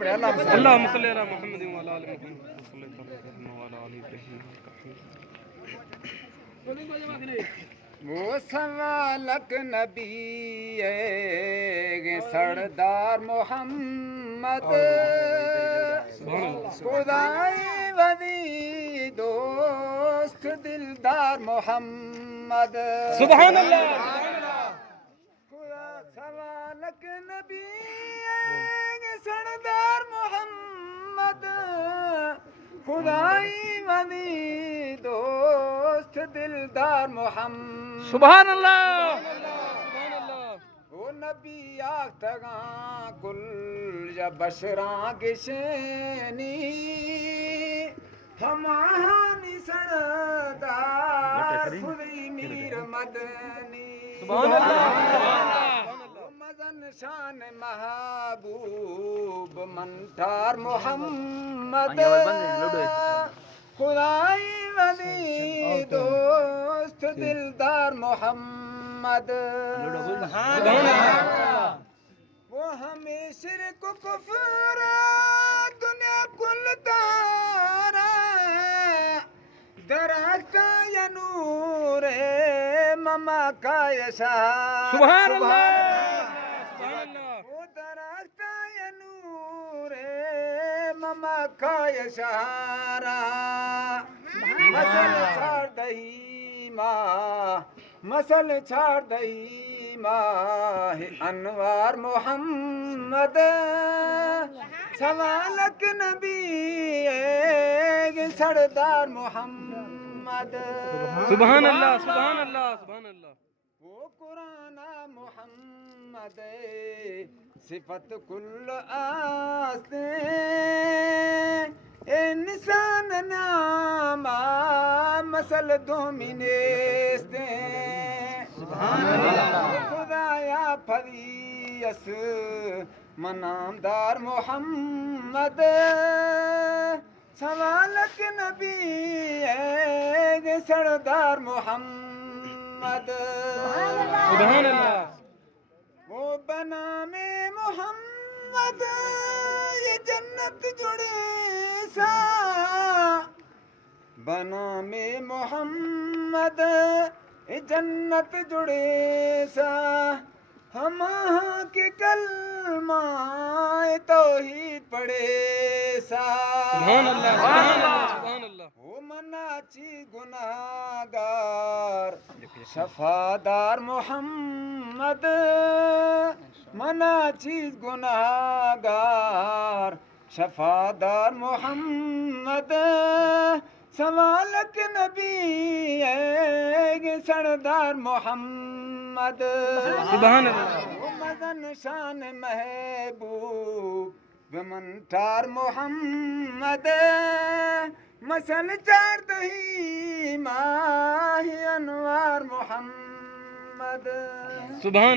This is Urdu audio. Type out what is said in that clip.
پڑھے اللہم صلی علی محمد وعلی آل محمد صلی اللہ علیہ وسلم. وہ سوالک نبی سردار محمد خدائی ولی دوست دلدار محمد سبحان اللہ. سوالک نبی سردار محمد خدائی ولی دوست دلدار محمد سبحان اللہ. سبحان اللہ. وہ نبی آختگاں کل یا بشراں گشنی ہمانی سردار خدی میر مدنی سبحان اللہ. مزن شان محبوب منٹار محمد خدائی ولی دوست دلدار محمد وہ ہمیں شرک و کفر دنیا کل تارا درخت کا یا نور مما کا یشار سبحان اللہ. سبحان اللہ. وہ درخت یا نور مما کا یشارا مسل چھاڑ دہی ماں مسل چھاڑ دہی ماہ انوار محمد سوالک نبی سردار محمد سبحان اللہ. سبحان اللہ. سبحان اللہ. وہ قرآن محمد صفت کل آستے انسان نام مسل دومینیستے خدایا پھریس منامدار محمد سوالک نبی سردار محمد سبحان اللہ. وہ بنام محمد یہ جنت جڑے سا بنام محمد یہ جنت جڑے سا ہم کے کلمہ توحید پڑھے سا سبحان اللہ. سبحان اللہ. سبحان اللہ. وہ مناچی گناہگار شفادار محمد مناچی گناہگار شفادار محمد سوالک نبی سردار محمد سبحان اللہ. وہ مزن شان محبوب منٹار محمد مسل چار دہی ماہ انوار محمد سبحان